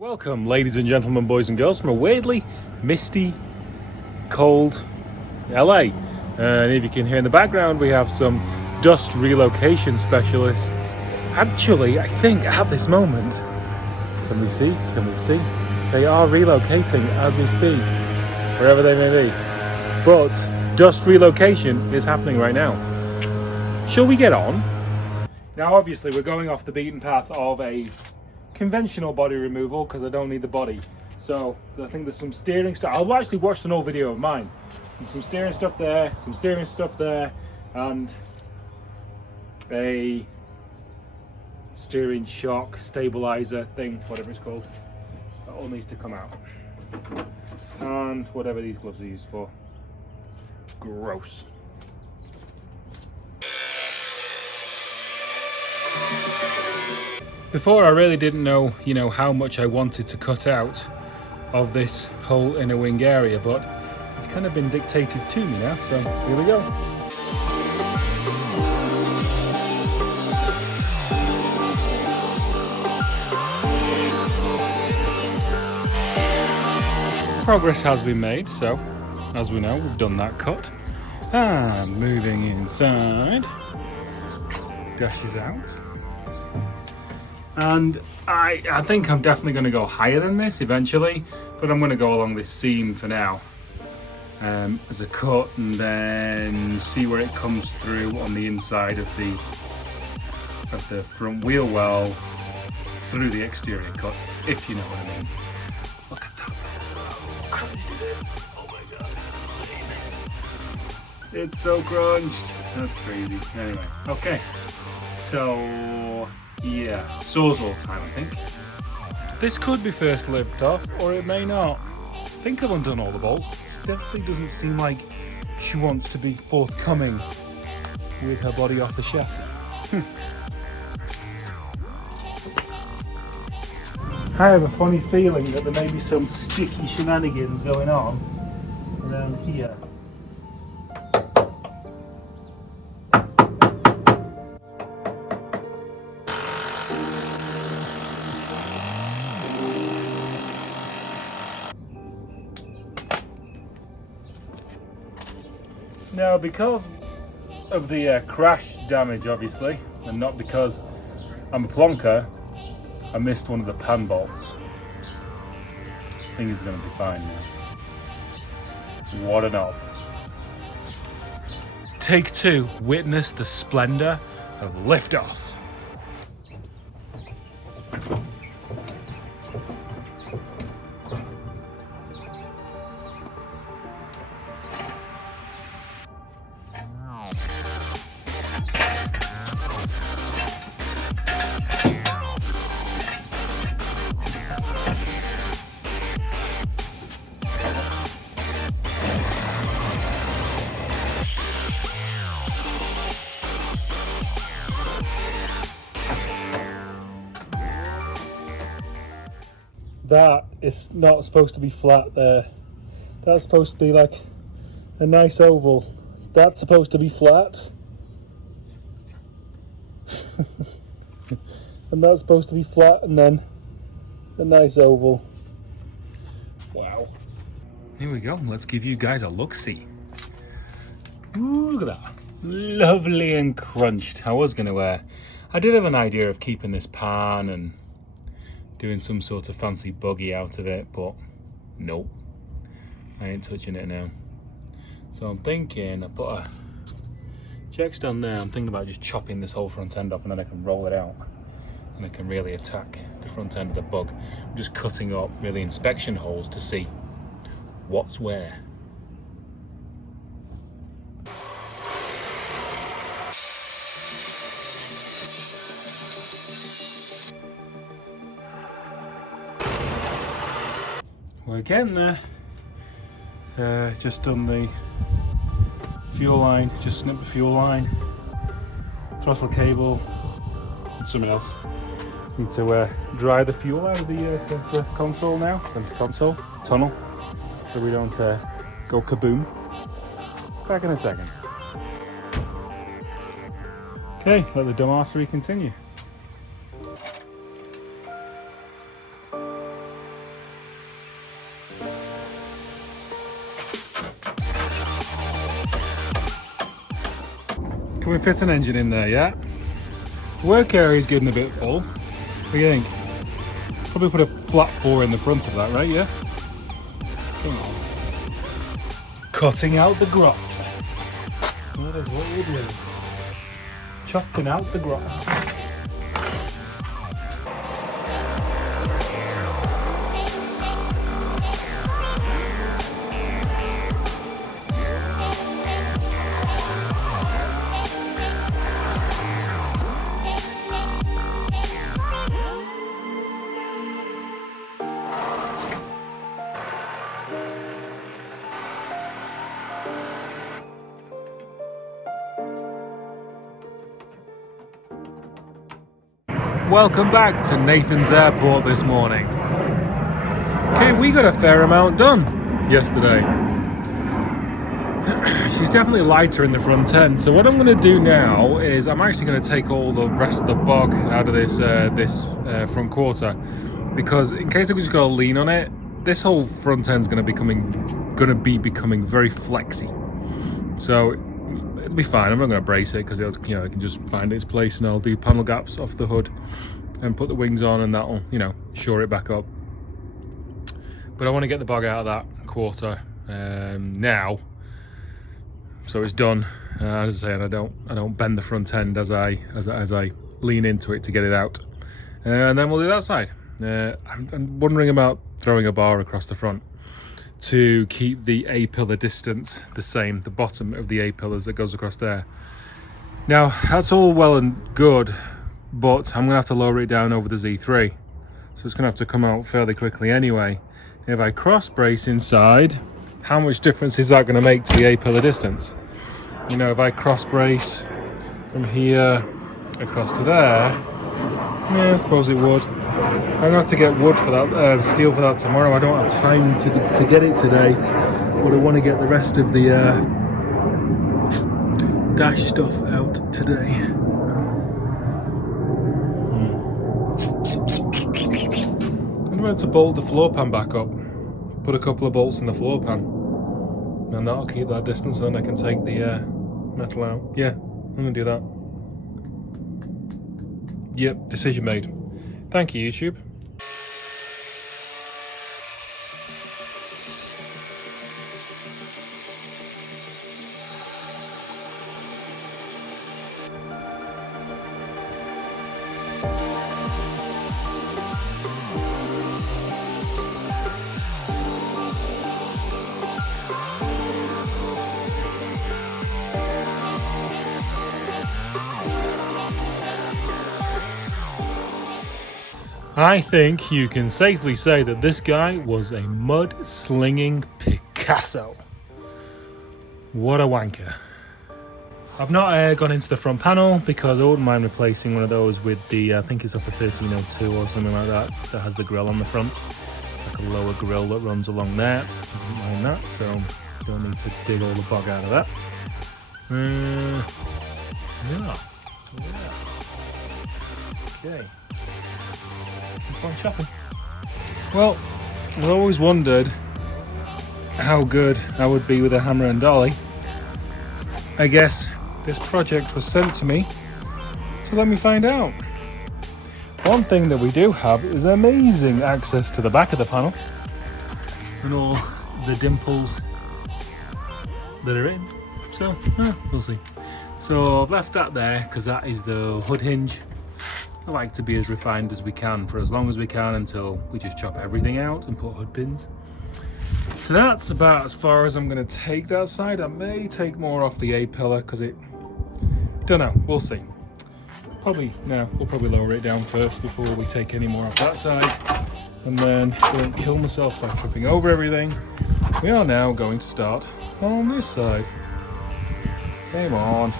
Welcome, ladies and gentlemen, boys and girls, from a weirdly misty, cold LA. And if you can hear in the background, we have some dust relocation specialists. Actually, I think at this moment, can we see? They are relocating as we speak, wherever they may be. But dust relocation is happening right now. Shall we get on? Now, obviously, we're going off the beaten path of a conventional body removal because I don't need the body. So I think there's some steering stuff. I've actually watched an old video of mine. There's some steering stuff there, and a steering shock stabilizer thing, whatever it's called. That all needs to come out. And whatever these gloves are used for. Gross. Before, I really didn't know, how much I wanted to cut out of this whole inner wing area, but it's kind of been dictated to me now, so here we go. Progress has been made, so as we know, we've done that cut. Moving inside. Dash is out. And I think I'm definitely going to go higher than this eventually, but I'm going to go along this seam for now as a cut, and then see where it comes through on the inside of the front wheel well through the exterior cut, if you know what I mean. Look at that. Oh my god, it's insane. It's so crunched. That's crazy. Anyway, okay. So yeah, Sawzall time, I think. This could be first lift off, or it may not. I think I've undone all the bolts. She definitely doesn't seem like she wants to be forthcoming with her body off the chassis. I have a funny feeling that there may be some sticky shenanigans going on around here. Now, because of the crash damage, obviously, and not because I'm a plonker, I missed one of the pan bolts. I think it's going to be fine now. What a knob. Take two. Witness the splendor of liftoff. That is not supposed to be flat there. That's supposed to be like a nice oval. That's supposed to be flat. And that's supposed to be flat and then a nice oval. Wow. Here we go. Let's give you guys a look-see. Ooh, look at that. Lovely and crunched. I did have an idea of keeping this pan and doing some sort of fancy buggy out of it, but nope, I ain't touching it now. So I'm thinking, I put a check stand there, I'm thinking about just chopping this whole front end off, and then I can roll it out and I can really attack the front end of the bug. I'm just cutting up really inspection holes to see what's where. We're getting there. Just done the fuel line, just snipped the fuel line, throttle cable, and something else. Need to dry the fuel out of the center console, tunnel, so we don't go kaboom. Back in a second. Okay, let the dumbassery continue. Can we fit an engine in there yet? Work area is getting a bit full. What do you think? Probably put a flat 4 in the front of that, right? Yeah? Come on. Cutting out the grot. That is what we're doing. Chopping out the grot. Welcome back to Nathan's Airport this morning. Okay, we got a fair amount done yesterday. She's definitely lighter in the front end. So what I'm going to do now is I'm actually going to take all the rest of the bog out of this front quarter, because in case I've just got to lean on it, this whole front end is going to be becoming very flexy. So it'll be fine. I'm not going to brace it because it can just find its place, and I'll do panel gaps off the hood and put the wings on, and that'll shore it back up. But I want to get the bog out of that quarter now, so it's done. As I say, and I don't bend the front end as I lean into it to get it out, and then we'll do that side. I'm wondering about throwing a bar across the front to keep the A-pillar distance the same, the bottom of the A-pillars that goes across there. Now, that's all well and good, but I'm going to have to lower it down over the Z3. So it's going to have to come out fairly quickly anyway. If I cross brace inside, how much difference is that going to make to the A-pillar distance? If I cross brace from here across to there, yeah, I suppose it would. I'm going to have to get wood for that, steel for that tomorrow. I don't have time to get it today, but I want to get the rest of the dash stuff out today. I'm about to bolt the floor pan back up, put a couple of bolts in the floor pan, and that'll keep that distance, and then I can take the metal out. Yeah, I'm going to do that. Yep, decision made. Thank you, YouTube. I think you can safely say that this guy was a mud-slinging Picasso. What a wanker. I've not gone into the front panel because I wouldn't mind replacing one of those with the, I think it's off a 1302 or something like that, that has the grill on the front. Like a lower grill that runs along there. I wouldn't mind that, so don't need to dig all the bog out of that. Yeah. Okay. On chopping. Well, I've always wondered how good I would be with a hammer and dolly. I guess this project was sent to me to let me find out. One thing that we do have is amazing access to the back of the panel and all the dimples that are in. So, we'll see. So I've left that there because that is the hood hinge. I like to be as refined as we can for as long as we can until we just chop everything out and put hood pins. So that's about as far as I'm going to take that side. I may take more off the A-pillar because don't know, we'll see. We'll probably lower it down first before we take any more off that side. And then I won't kill myself by tripping over everything. We are now going to start on this side. Come on.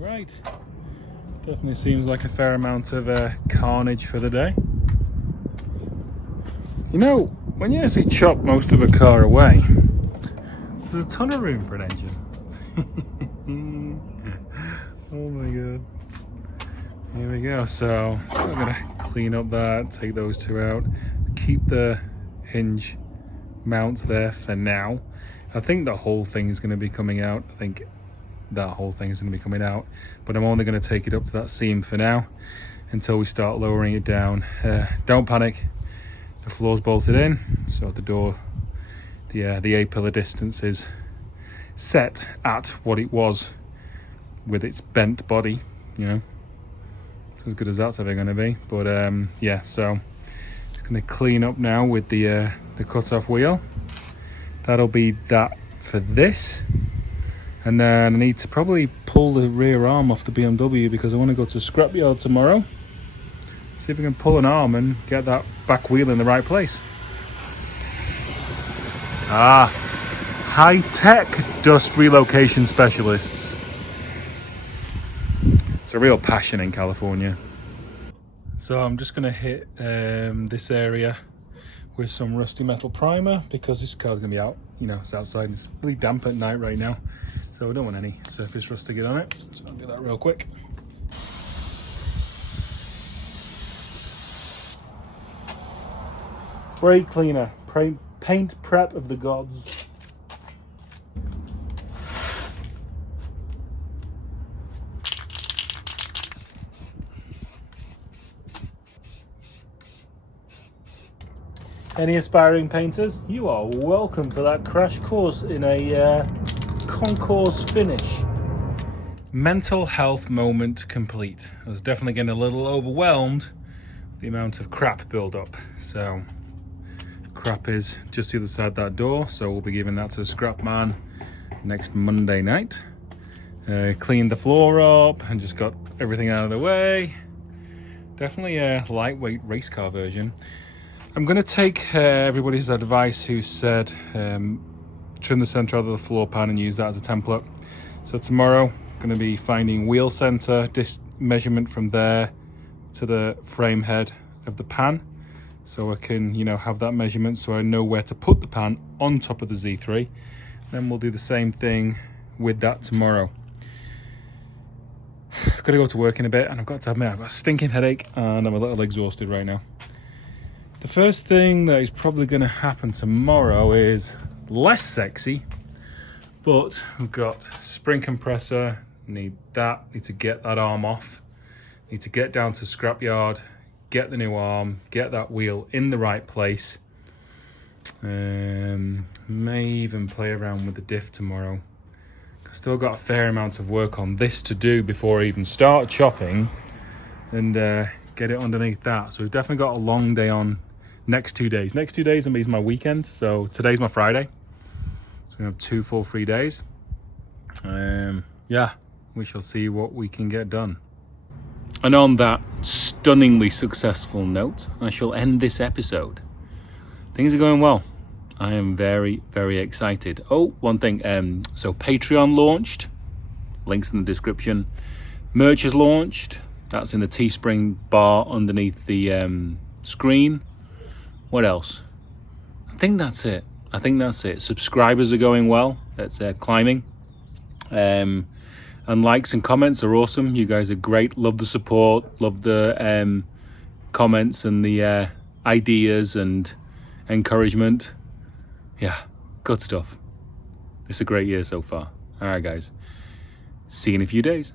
Right, definitely seems like a fair amount of carnage for the day. When you actually chop most of a car away, there's a ton of room for an engine. Oh my god. Here we go, so still gonna clean up that, take those two out, keep the hinge mounts there for now. I think the whole thing is going to be coming out. I think that whole thing is going to be coming out, but I'm only going to take it up to that seam for now until we start lowering it down. Don't panic, the floor's bolted in, so the door, the A-pillar distance is set at what it was with its bent body, you know, so as good as that's ever going to be. But yeah, so just going to clean up now with the cut-off wheel. That'll be that for this. And then I need to probably pull the rear arm off the BMW because I want to go to scrapyard tomorrow. See if we can pull an arm and get that back wheel in the right place. Ah, high-tech dust relocation specialists. It's a real passion in California. So I'm just going to hit this area with some rusty metal primer because this car's going to be out, you know, it's outside and it's really damp at night right now. So we don't want any surface rust to get on it. So I'll do that real quick. Brake cleaner, paint prep of the gods. Any aspiring painters? You are welcome for that crash course in a concourse finish. Mental health moment complete. I was definitely getting a little overwhelmed with the amount of crap build up. So crap is just the other side of that door, so we'll be giving that to the scrap man next Monday night. Cleaned the floor up and just got everything out of the way. Definitely a lightweight race car version. I'm going to take everybody's advice who said trim the center out of the floor pan and use that as a template. So tomorrow I'm going to be finding wheel center, measurement from there to the frame head of the pan, so I can, you know, have that measurement so I know where to put the pan on top of the Z3. Then we'll do the same thing with that tomorrow. I've got to go to work in a bit, and I've got to admit I've got a stinking headache and I'm a little exhausted right now. The first thing that is probably going to happen tomorrow is less sexy, but we've got spring compressor, need to get that arm off, need to get down to scrapyard, get the new arm, get that wheel in the right place. May even play around with the diff tomorrow. I've still got a fair amount of work on this to do before I even start chopping and get it underneath that. So we've definitely got a long day on next 2 days. Next 2 days is my weekend, so today's my Friday. So we have 2 full free days. Yeah, we shall see what we can get done. And on that stunningly successful note, I shall end this episode. Things are going well. I am very, very excited. Oh, one thing. So Patreon launched. Links in the description. Merch is launched. That's in the Teespring bar underneath the screen. What else? I think that's it. Subscribers are going well. That's climbing. And likes and comments are awesome. You guys are great. Love the support. Love the comments and the ideas and encouragement. Yeah, good stuff. It's a great year so far. All right, guys. See you in a few days.